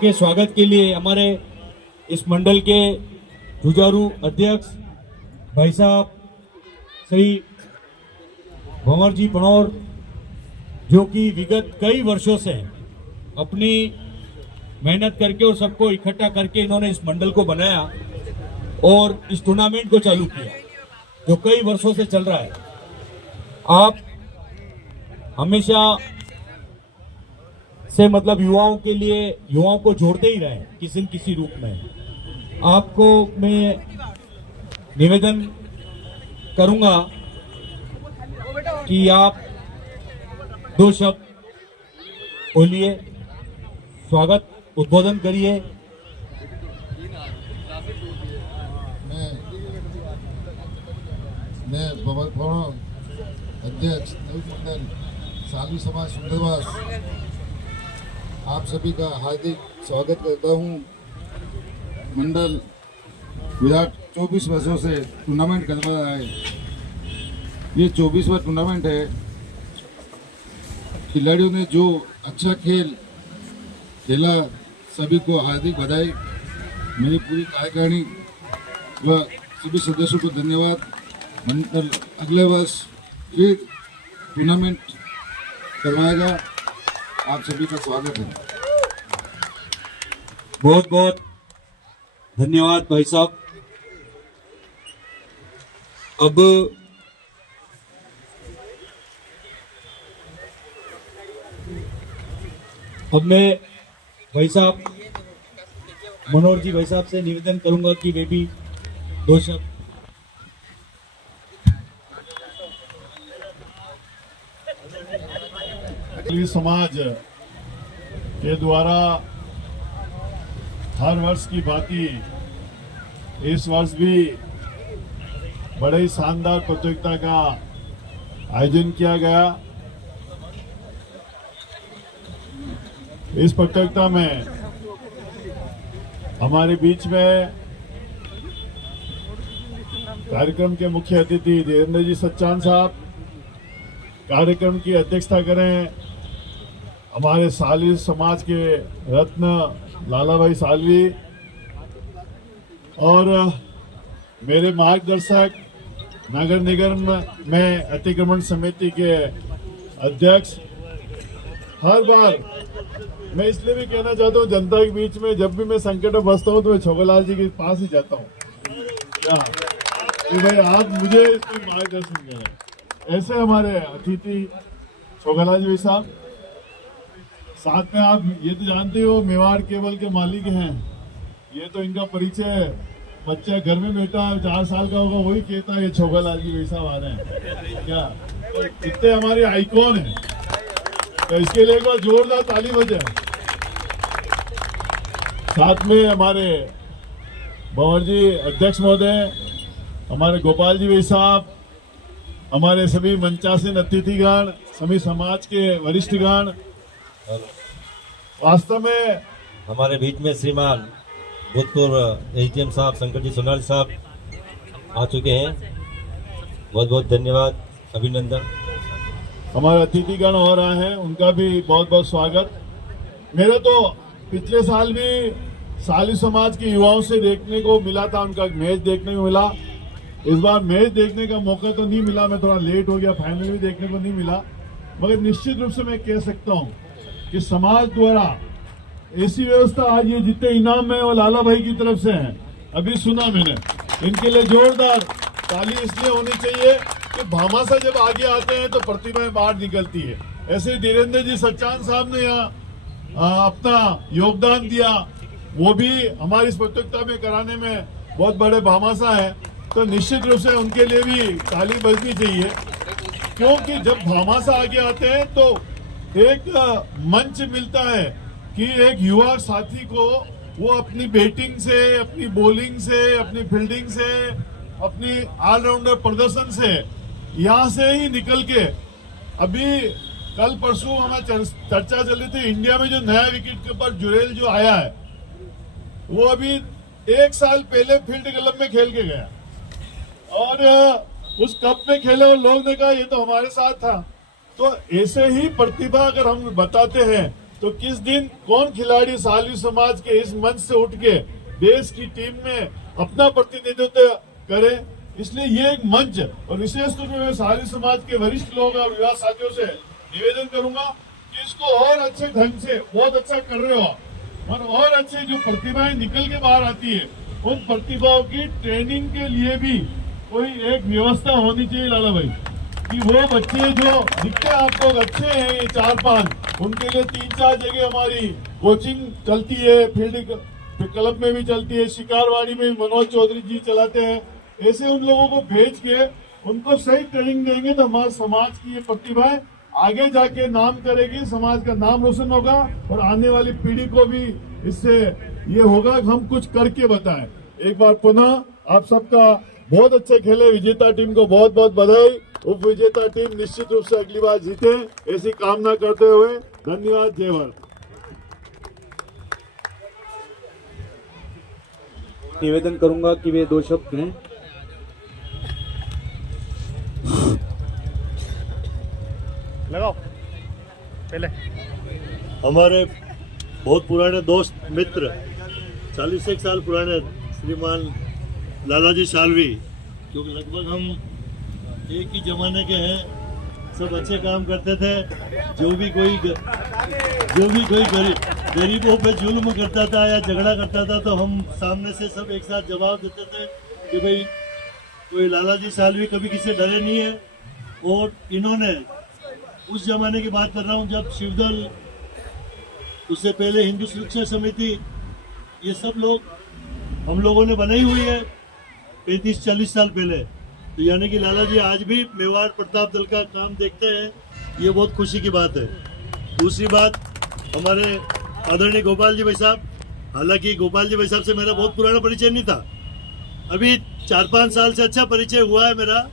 के स्वागत के लिए हमारे इस मंडल के जुझारू अध्यक्ष भाई साहब श्री भंवर जी पनौर, जो कि विगत कई वर्षों से अपनी मेहनत करके और सबको इकट्ठा करके इन्होंने इस मंडल को बनाया और इस टूर्नामेंट को चालू किया जो कई वर्षों से चल रहा है। आप हमेशा से मतलब युवाओं को जोड़ते ही रहे किसी न किसी रूप में। आपको मैं निवेदन करूंगा कि आप दो शब्द बोलिए, स्वागत उद्बोधन करिए। मैं भंवर अध्यक्ष मंडल सालवी समाज सुंदरवास आप सभी का हार्दिक स्वागत करता हूं। मंडल विराट 24 वर्षों से टूर्नामेंट करवा रहा है। ये 24वां टूर्नामेंट है। खिलाड़ियों ने जो अच्छा खेल खेला सभी को हार्दिक बधाई। मेरी पूरी कार्यकारिणी व सभी सदस्यों को धन्यवाद। मंडल अगले वर्ष फिर टूर्नामेंट करवाएगा। आप सभी का स्वागत है। बहुत बहुत धन्यवाद भाई साहब। अब मैं भाई साहब मनोहर जी भाई साहब से निवेदन करूंगा कि वे भी दो शब्द। समाज के द्वारा हर वर्ष की भांति इस वर्ष भी बड़े ही शानदार प्रतियोगिता का आयोजन किया गया। इस प्रतियोगिता में हमारे बीच में कार्यक्रम के मुख्य अतिथि धीरेन्द्र जी सच्चान साहब कार्यक्रम की अध्यक्षता करें। हमारे सालवी समाज के रत्न लाला भाई सालवी और मेरे मार्गदर्शक नगर निगम में अतिक्रमण समिति के अध्यक्ष। हर बार मैं इसलिए भी कहना चाहता हूँ जनता के बीच में जब भी मैं संकट में फंसता हूँ तो मैं छोगलाल जी के पास ही जाता हूँ क्या कि भाई आप मुझे इसमें मार्गदर्शन करें। ऐसे हमारे अतिथि छोगलाल जी साहब, साथ में आप ये तो जानते हो मेवाड़ केबल के मालिक हैं। ये तो इनका परिचय बच्चा घर में बैठा है 4 साल का होगा वही कहता है ये छोगलाल जी साहब आ रहे हैं क्या। तो इतने हमारे आइकॉन हैं तो इसके लिए एक बार जोरदार ताली बजाए। साथ में हमारे भंवर जी अध्यक्ष महोदय, हमारे गोपाल जी भाई साहब, हमारे सभी मंचासीन अतिथिगण, सभी समाज के वरिष्ठगण। वास्तव में हमारे बीच में श्रीमान भूतपूर्व एसडीएम साहब शंकर जी सोनाल साहब आ चुके हैं। बहुत बहुत धन्यवाद, अभिनंदन। हमारे अतिथिगण और आए हैं, उनका भी बहुत बहुत स्वागत। मेरा तो पिछले साल भी साली समाज के युवाओं से देखने को मिला था, उनका मैच देखने को मिला। इस बार मैच देखने का मौका तो नहीं मिला, मैं थोड़ा लेट हो गया, फाइनल भी देखने को नहीं मिला। मगर निश्चित रूप से मैं कह सकता हूं कि समाज द्वारा ऐसी व्यवस्था आज ये जितने इनाम है वो लाला भाई की तरफ से हैं। अभी सुना मैंने, इनके लिए जोरदार ताली इसलिए होनी चाहिए कि भामाशाह जब आगे आते हैं तो प्रतिभाएं बाहर निकलती है। ऐसे धीरेन्द्र जी सच्चान साहब ने यहाँ अपना योगदान दिया, वो भी हमारी इस प्रतियोगिता में कराने में बहुत बड़े भामाशाह है। तो निश्चित रूप से उनके लिए भी ताली बजनी चाहिए, क्योंकि जब भामाशाह आगे आते हैं तो एक मंच मिलता है कि एक युवा साथी को वो अपनी बैटिंग से, अपनी बॉलिंग से, अपनी फील्डिंग से, अपनी ऑलराउंडर प्रदर्शन से यहाँ से ही निकल के अभी कल परसों हमें चर्चा चल रही थी इंडिया में जो नया विकेट कीपर जुरेल जो आया है वो अभी 1 साल पहले फील्ड क्लब में खेल के गया और उस कप में खेले और लोग ने कहा ये तो हमारे साथ था। तो ऐसे ही प्रतिभा अगर हम बताते हैं तो किस दिन कौन खिलाड़ी सालवी समाज के इस मंच से उठ के देश की टीम में अपना प्रतिनिधित्व करे। इसलिए ये एक मंच है और विशेष रूप में मैं सालवी समाज के वरिष्ठ लोग और युवा साथियों से निवेदन करूंगा कि इसको और अच्छे ढंग से, बहुत अच्छा कर रहे हो और अच्छे जो प्रतिभाएं निकल के बाहर आती है उन प्रतिभाओं की ट्रेनिंग के लिए भी कोई एक व्यवस्था होनी चाहिए लाला भाई, कि वो बच्चे जो दिखते आपको अच्छे हैं ये 4-5, उनके लिए 3-4 जगह हमारी कोचिंग चलती है, फील्ड क्लब में भी चलती है, शिकारवाड़ी में मनोज चौधरी जी चलाते हैं। ऐसे उन लोगों को भेज के उनको सही ट्रेनिंग देंगे तो हमारे समाज की ये प्रतिभाएं आगे जाके नाम करेगी, समाज का नाम रोशन होगा और आने वाली पीढ़ी को भी इससे ये होगा कि हम कुछ करके बताएं। एक बार पुनः आप सबका बहुत अच्छे खेले विजेता टीम को बहुत बहुत बधाई। उप विजेता टीम निश्चित रूप से अगली बार जीते ऐसी कामना करते हुए धन्यवाद। जय भारत। निवेदन करूंगा कि वे 2 शब्द कहें। लगाओ पहले। हमारे बहुत पुराने दोस्त मित्र 41 साल पुराने श्रीमान लालाजी सालवी, क्योंकि लगभग हम एक ही जमाने के हैं, सब अच्छे काम करते थे। जो भी कोई गरीबों पे जुल्म करता था या झगड़ा करता था तो हम सामने से सब एक साथ जवाब देते थे कि भाई कोई लालाजी सालवी कभी किसी डरे नहीं है। और इन्होंने उस जमाने की बात कर रहा हूँ जब शिवदल, उससे पहले हिंदू सुरक्षा समिति, ये सब लोग हम लोगों ने बनाई हुई है 35-40 साल पहले। तो यानी कि लाला जी आज भी मेवाड़ प्रताप दल का काम देखते हैं, ये बहुत खुशी की बात है। दूसरी बात, हमारे आदरणीय गोपाल जी भाई साहब, हालांकि गोपाल जी भाई साहब से मेरा बहुत पुराना परिचय नहीं था, अभी 4-5 साल से अच्छा परिचय हुआ है मेरा।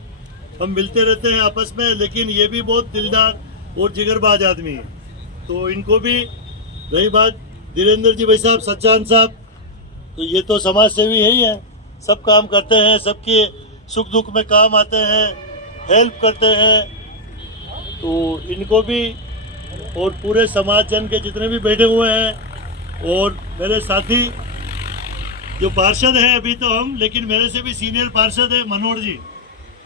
हम मिलते रहते हैं आपस में, लेकिन ये भी बहुत दिलदार और जिगरबाज आदमी है। तो इनको भी, रही बात धीरेन्द्र जी भाई साहब, सच्चान साहब, तो ये तो समाज सेवी है ही है, सब काम करते हैं, सबके सुख दुख में काम आते हैं, हेल्प करते हैं। तो इनको भी और पूरे समाज जन के जितने भी बैठे हुए हैं और मेरे साथी जो पार्षद हैं अभी तो हम, लेकिन मेरे से भी सीनियर पार्षद है मनोहर जी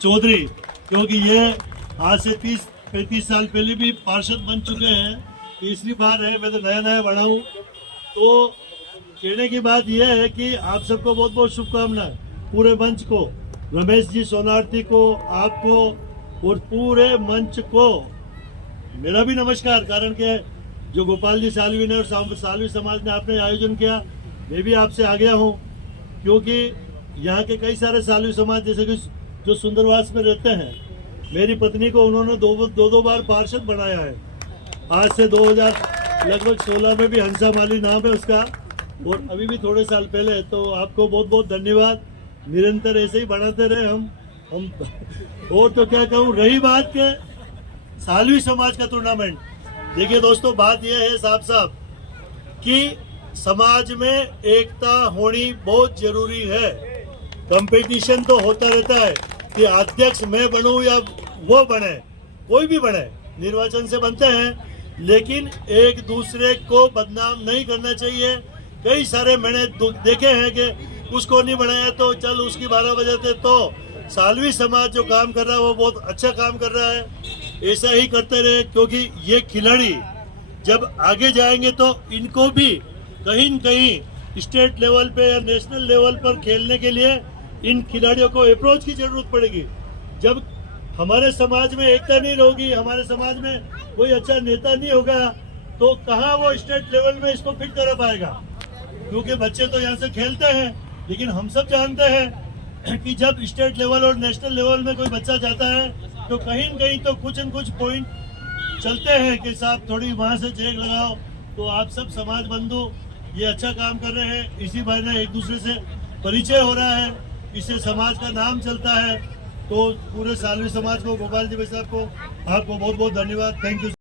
चौधरी, क्योंकि ये आज से 30-35 साल पहले भी पार्षद बन चुके हैं, तीसरी बार है, मैं तो नया नया बना हूँ। तो कहने की बात यह है कि आप सबको बहुत बहुत शुभकामनाएं, पूरे मंच को, रमेश जी सोनार्थी को, आपको और पूरे मंच को मेरा भी नमस्कार। कारण के जो गोपाल जी सालवी ने और सालवी समाज ने आपने आयोजन किया, मैं भी आपसे आ गया हूँ, क्योंकि यहाँ के कई सारे सालवी समाज जैसे कि जो सुंदरवास में रहते हैं, मेरी पत्नी को उन्होंने दो बार पार्षद बनाया है। आज से 2016 में भी हंसा माली नाम है उसका, और अभी भी थोड़े साल पहले। तो आपको बहुत बहुत धन्यवाद, निरंतर ऐसे ही बढ़ाते रहे हम और तो क्या कहूँ। रही बात के सालवी समाज का टूर्नामेंट, देखिए दोस्तों, बात यह है साहब साहब कि समाज में एकता होनी बहुत जरूरी है। कंपटीशन तो होता रहता है कि अध्यक्ष मैं बनूं या वो बने, कोई भी बने, निर्वाचन से बनते हैं, लेकिन एक दूसरे को बदनाम नहीं करना चाहिए। कई सारे मैंने देखे हैं कि उसको नहीं बनाया तो चल उसकी 12 बजाते। तो सालवी समाज जो काम कर रहा है वो बहुत अच्छा काम कर रहा है, ऐसा ही करते रहे, क्योंकि ये खिलाड़ी जब आगे जाएंगे तो इनको भी कहीं न कहीं स्टेट लेवल पे या नेशनल लेवल पर खेलने के लिए इन खिलाड़ियों को अप्रोच की जरूरत पड़ेगी। जब हमारे समाज में एकता नहीं रहेगी, हमारे समाज में कोई अच्छा नेता नहीं होगा, तो कहाँ वो स्टेट लेवल में इसको फिट कर पाएगा। क्योंकि बच्चे तो यहाँ से खेलते हैं, लेकिन हम सब जानते हैं कि जब स्टेट लेवल और नेशनल लेवल में कोई बच्चा जाता है तो कहीं न कहीं तो कुछ न कुछ पॉइंट चलते हैं कि साहब थोड़ी वहाँ से चेक लगाओ। तो आप सब समाज बंधु ये अच्छा काम कर रहे हैं, इसी बहाने एक दूसरे से परिचय हो रहा है, इससे समाज का नाम चलता है। तो पूरे सालवी समाज को, गोपाल जी भाई साहब को, आपको बहुत बहुत धन्यवाद। Thank you.